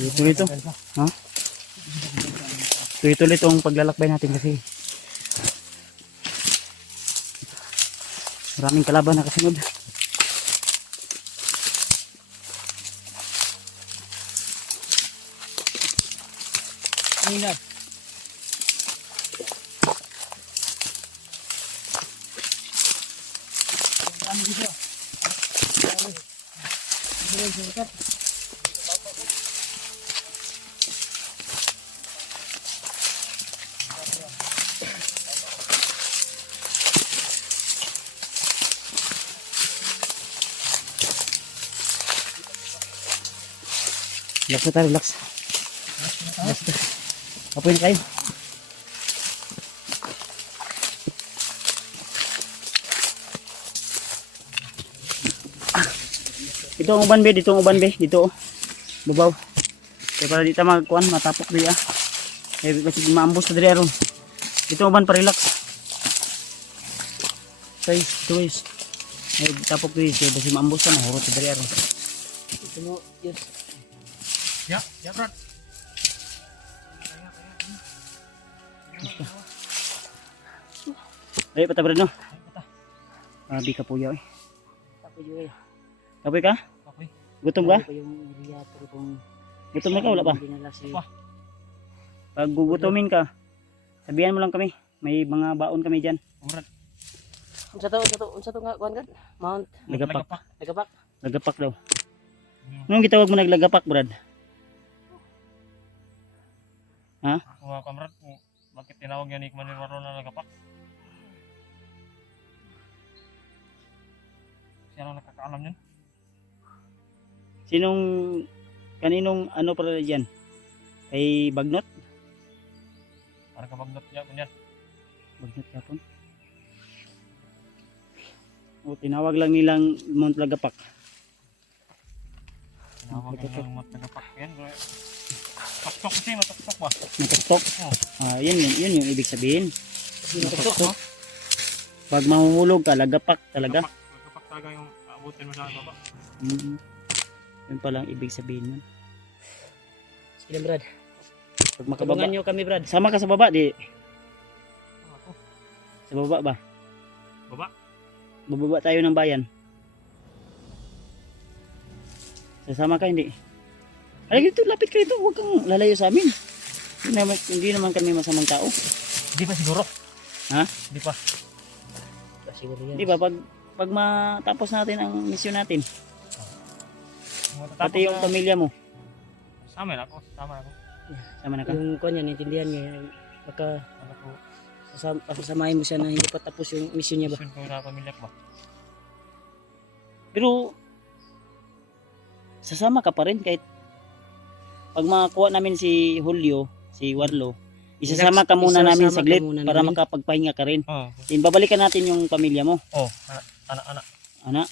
Tuloy ito. Ha? Tuloy itong paglalakbay natin kasi maraming kalaban na kasunod. Ingat. Kami dito. Relax na tayo, relax. Relax na. Apoy na kayo. Dito ang uban be, dito ang uban be, dito oh. Babaw. Kaya para dito magkuhan, matapok diya. Kaya kasi maambos na diri aron. Dito ang uban pa relax. Guys. Ay tapok diya, kaya basi maambos na mahurot sa diri aron. Ito mo, yes. Ya, Brad. Ay pata brad no. Abi ka puya eh. Tapos yun. Kapoy ka? Okay. Gutom ka? Yung radiator kung Gutom na ka wala pa? Pag gugutomin ka, sabihan mo lang kami. May mga baon kami diyan. Brad. Unsa to nga kuan gad? Mount Lagapak. Lagapak. Lagapak daw. Nung gitawag mo naglagapak, Brad? Ha? Mga kamrad, bakit tinawag yan ni Manir Waro na Lagapak? Siya lang nakakaalam yun. Kaninong ano para diyan? Kay Bagnot? Para ka bagnot niya, kunyan. Bagnot kapon. O tinawag lang nilang Mount Lagapak. Tinawag yung Lagapak yan. Tuktok kasi, matuktok ba? Natuktok? Yun yung ibig sabihin. Matuktok, no? Pag mahuhulog ka, lagapak talaga. Lagapak talaga yung abutin mo sa baba. Yun palang ibig sabihin nun. Sige Brad. Pag makababa. Tulungan nyo kami Brad. Sama ka sa baba, di? Sa baba ba? Baba? Bababa tayo ng bayan. Sasama ka, hindi? Ay, dito, lapit ka dito. Huwag kang lalayo sa amin. Hindi naman kami masamang tao. Di pa siguro. Ha? Di pa. Siguro yan. Di ba, pag matapos natin ang misyon natin, pati yung pamilya mo, Sama na ako. sama na ka. Yung kanya, naintindihan niya, baka sasamahin mo siya na hindi pa tapos yung mission niya ba? Mission ko sa pamilya ko ba? Pero, sasama ka pa rin kahit pag makakuha namin si Julio, si Warlo, isasama ka muna namin saglit para makapagpahinga ka rin. Babalikan natin yung pamilya mo. Anak. Anak?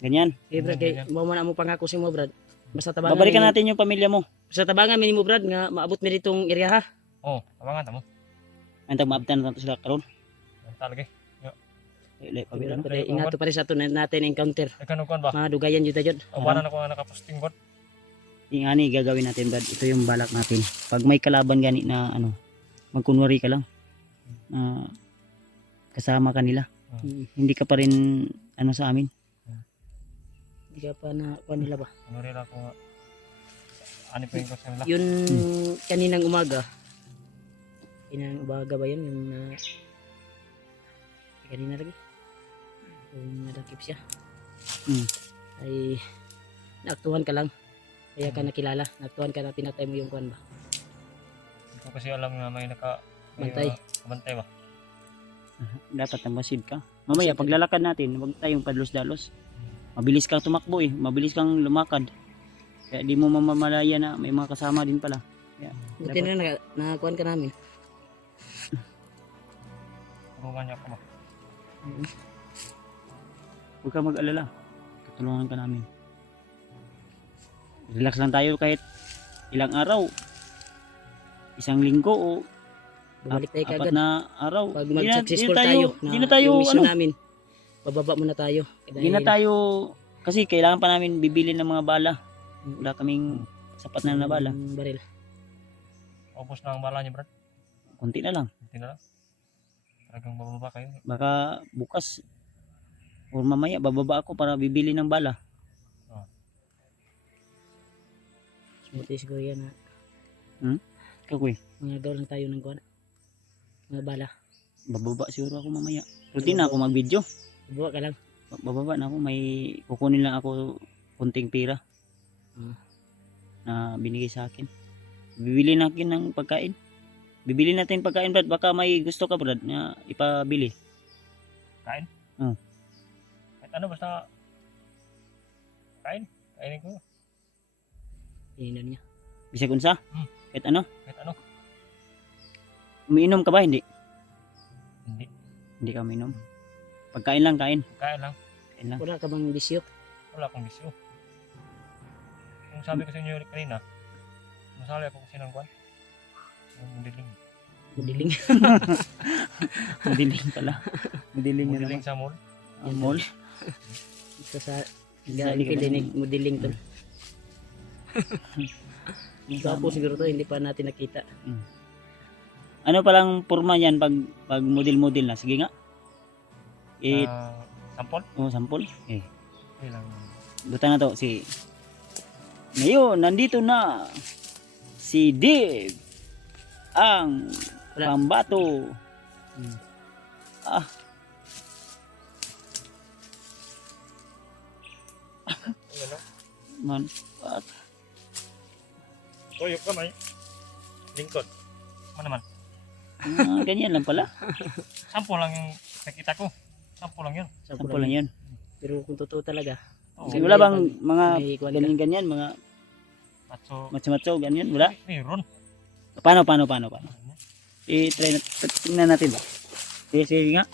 Ganyan. Okay Brad, kay mo na mo pangako si mo Brad. Basta tabangan. Babalikan natin yung pamilya mo. Basta tabangan mi mo Brad nga maabot mi ditong area ha. Tabangan mo. Antang maabtan na sila karon. Talaga. Pabila no. Ingat pa rin sa ito natin encounter. Kanukuan ba? Mga dugayan dito jud. Awanan ako nga nakaposting board. Ingani gagawin natin Brad. Ito yung balak natin. Pag may kalaban gani na magkunwari ka lang. Kasama ka nila. Hindi ka pa rin sa amin. Hindi ka pa na kuan nila ba? Kunwari lang ako nga. Ani pa yung kasi nila. Yun kaninang umaga ba yun? Yung kanina lagi. Yung nadakip siya. Ay naaktuhan ka lang. Kaya ka nakilala. Naaktuhan ka na pinatay mo yung kuan ba? Hindi ko kasi alam nga may Bantay. Bantay ba? Dapat namasid ka. Mamaya paglalakad natin, huwag tayong padlos-dalos. Mabilis kang tumakbo mabilis kang lumakad. Kaya di mo mamamalaya na may mga kasama din pala. Buti na nakakuan ka namin. Tulungan niya ako ba? Huwag ka mag-alala. Tutulungan ka namin. Relax lang tayo kahit ilang araw. Isang linggo o Bumalik tayo apat kagad. na araw. Pag mag-successful tayo, Hindi na tayo, yung mission namin, bababa muna tayo. Hindi na tayo, kasi kailangan pa namin bibili ng mga bala. Wala kaming sapat na na bala. Yung baril. Ubos na ang bala niyo, Brad. Kunti na lang. Hindi na lang. Talagang bababa kayo. Baka bukas o mamaya bababa ako para bibili ng bala. Buti siguro yan ha. Kakoy, Mga gaw lang tayo ng kuwan. Mga bala. bababa siguro ako mamaya. Routine na ako mag-video. Buwa ka lang. Bababa na ako, may kukunin lang ako kunting pira na binigay sa akin. Bibili natin ng pagkain. Bibili natin pagkain, Brad. Baka may gusto ka, Brad, na ipabili. Kain? Oo. Kahit ano, basta kain. Kainin ko. Iinan niya. Bisag unsa? Kahit ano? Kahit ano. Umiinom ka ba? Hindi. Hindi. Hindi ka umiinom. Pagkain lang, kain. Kain lang. Kain lang. Wala ka bang bisyo? Wala akong bisyo. Kung sabi ko sa inyo kanina, masali ako kasi ng kwan. Yung mudiling. Madiling. Madiling pala. Madiling na Mudiling naman. sa mall. Mall. Isa sa Sali ka dinig ba? madiling to. Gapo siguro to, hindi pa natin nakita. Ano palang forma yan pag model-model na? Sige nga. Sampol? Sampol. Hindi lang. Buta na to si. Ngayon, nandito na si Dave ang Wala. pambato. Ano? Man. Tuyok kamay. Lingkod. Ano naman? Ganyan lang pala. Sampo lang yung nakita ko. Sampo lang yun. Sampol lang yun. Pero kung totoo talaga, Oo. Kasi wala bang mga may kuwan ka. ganyan-ganyan, mga Matso. matso-matso, ganyan? Wala? Mayroon. Paano? I-try na, tingnan natin ba? Sige nga.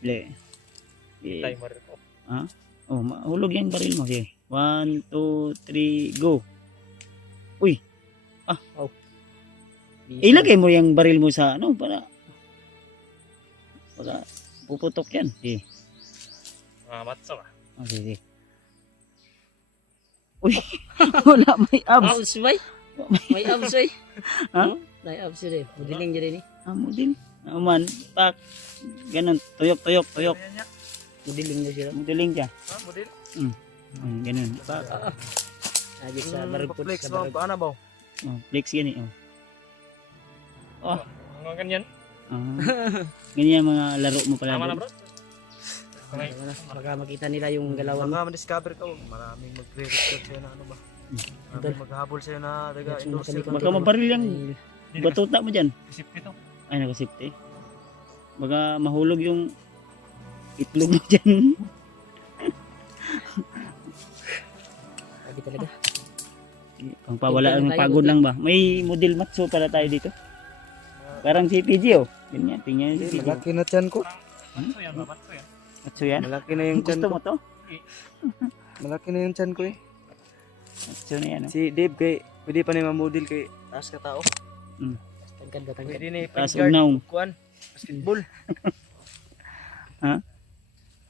Bile. Timer ko. Mahulog yung baril mo. Sige. 1, 2, 3, go. Ilagay mo yung baril mo sa ano para puputok yan. Sige. Matso ka. Sige. Uy, wala may abs. Abs bay? May abs bay? Ha? May abs yun eh. Madiling dyan eh. Model. Man, pak. Ganun, tuyok. Ayan niya. Madiling na sila. Modeling siya. Model. Ganun. Pak. Lagi sa barukod. Flex Sa mo. barukod. Paano ba? Flex gani. Mga ganyan. Ganyan mga laro mo pala. Tama na doon. bro. Okay. Baka makita nila yung galawan mo. Baka ma-discover ka, maraming magre-record sa'yo na ano ba? Maraming maghahabol sa'yo na taga-endorser ka. Baka mabaril yung batuta mo dyan. Isip ito. Ay, nakasipte. Baka mahulog yung itlog mo dyan. Lagi talaga. Pangpawala ang Tayo, pagod buti. lang ba? May model matso pala tayo dito. Parang si PG oh. Ganyan, tingnan si PG. Malaki na tiyan ko. Matso yan ba? Matso yan. Matso yan? Malaki na yung tiyan Gusto ko. mo to? Malaki na yung tiyan ko eh. Matso na yan oh. Si Dave kay, pwede pa na yung mamodel kay taas ka tao. Tangkad ba tangkad? Pwede na yung Taas point guard. unaw. Kuan, basketball. Ha?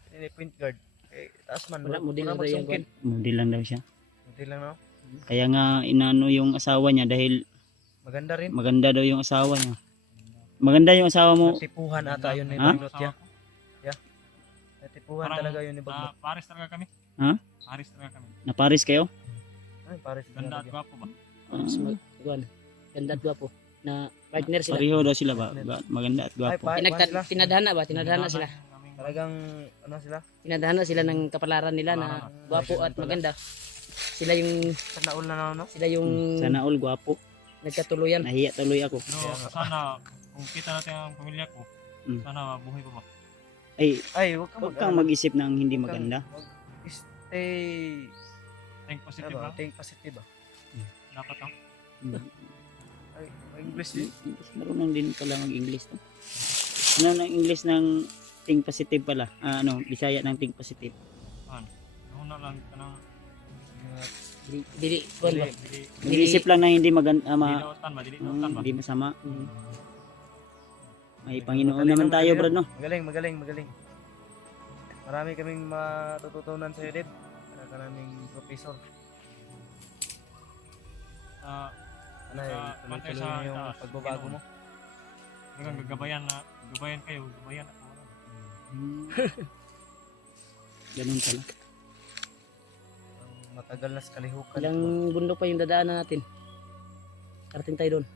Pwede na yung point guard. Kay taas man. Wala, model na daw yan, magsungkit. Model lang daw siya. Model lang no? Kaya nga inano yung asawa niya dahil Maganda rin. maganda daw yung asawa niya. Maganda yung asawa mo. Natipuhan ata yun ni Ha? Bagnot ya. Natipuhan talaga yun ni Bagnot. Paris talaga kami. Ha? Paris talaga kami. Na Paris kayo? Ay, pares Ganda at gwapo ba? Kuwan. Ganda at gwapo. Na partner sila. Pareho daw sila ba? Maganda at Ay, gwapo. sila. Tinadhana ba? Tinadhana sila. Talagang, ano sila? Tinadhana sila ng kapalaran nila na gwapo at maganda. Sila yung Sana all na no? sila yung Sana all gwapo. nagkatuluyan. Nahiya tuloy ako. Pero sana, kung kita natin ang pamilya ko, Mm. sana buhay pa ba? Ay, Ay, huwag huwag kang mag-isip ng hindi maganda. Stay, Think positive ano, lang. think positive ah. Dapat lang. Ay, English din. Marunong din pala mag-English to. Ano ng English ng think positive pala? Bisaya ng think positive. Una lang ka ng Dili kuwan ba? dili Mag-isip lang na hindi maganda, nautan ba? Dili nautan ba? hindi masama. Mm. May Panginoon naman tayo, brad, no? Magaling. Marami kaming matututunan sa iyo, Dave. Maraming professor. Ano eh, Pantay tuloy-tuloy na yung taas. pagbabago mo. Talagang gabayan kayo, gabayan ako. Ganun pala. Ang matagal na sa kalihukan. Ilang bundok pa yung dadaanan natin. Karating tayo doon.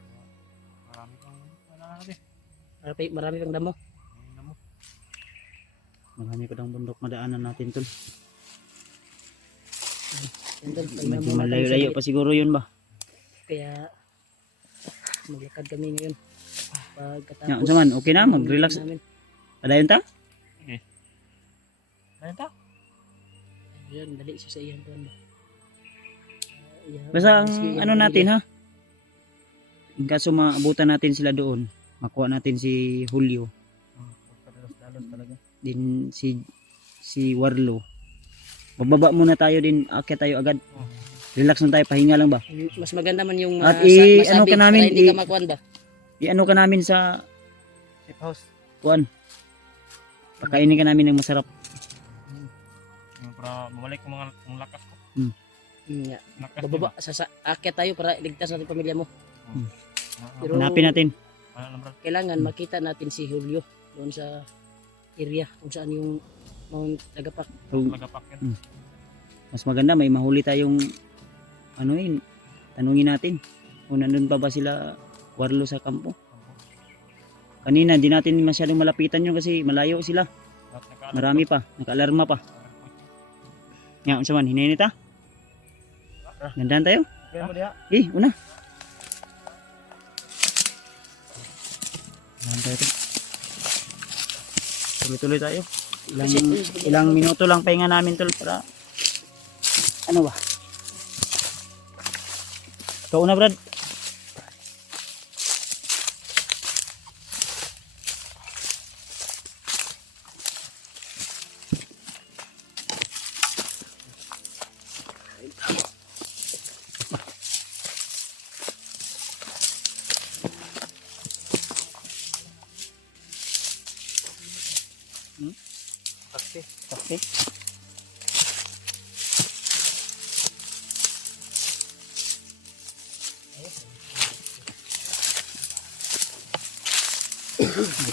Marami kang wala natin. Marami pang damo. Ayun na mo. Marami pa ng bundok madaanan natin tol. Yan, tol. Medyo malayo-layo pa siguro yun ba? Kaya maglakad kami ngayon. Pagkatapos. Ya, unsa man, okay na, mag-relax. namin. Padayon ta? Ayun ta? Ayan, dali siya sa iyan doon. Basta ang ano natin ha. In kaso maabutan natin sila doon, makuha natin si Julio, Pagkadalos-dalos talaga. din si Warlo. Bababa muna tayo din, akyat tayo agad. Relax lang tayo, pahinga lang ba? Mas maganda man yung At masabi ano ka namin, para hindi ka makuhan ba? I-ano ka namin sa Safe house. kuan. Pakainin ka namin ng masarap. Para bumalik ang mga ang lakas ko. Yeah. Lakas Bababa, akyat tayo para ligtas natin pamilya mo. Pero Hanapin natin. kailangan makita natin si Julio doon sa area kung saan yung Mount Lagapak. So, Magapak yan. mas maganda may mahuli tayong ano yun, tanungin natin kung nandun pa ba sila Warlo sa kampo. Kanina di natin masyadong malapitan yun kasi malayo sila. Marami pa, naka-alarma pa. Nga, unsa man, hinayin ita? Gandaan tayo? Kaya mo diha. Una. Gandaan tayo. Tuloy-tuloy tayo. Ilang minuto lang pahinga namin tol para ano ba? Ikaw na Brad. Taxi. Okay.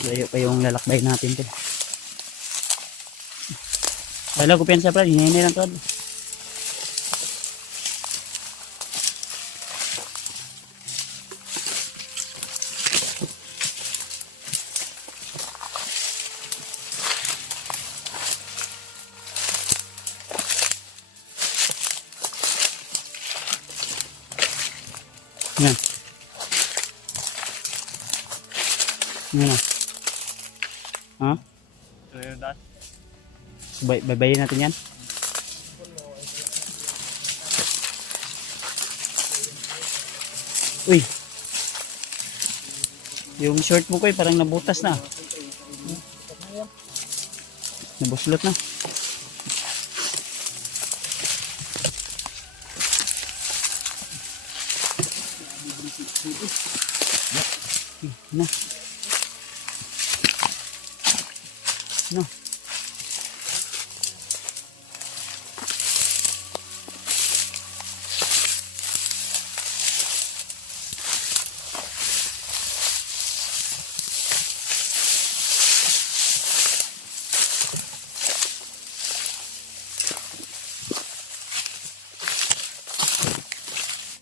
Layo pa yung lalakbay natin tol. Wala ko pensa Brad, hinahinay lang tol. Yan. Yan na. Ha? So yun daan. Baybayin natin yan. Uy. Yung short mo ko parang nabutas na. Nabuslot na. Na. No.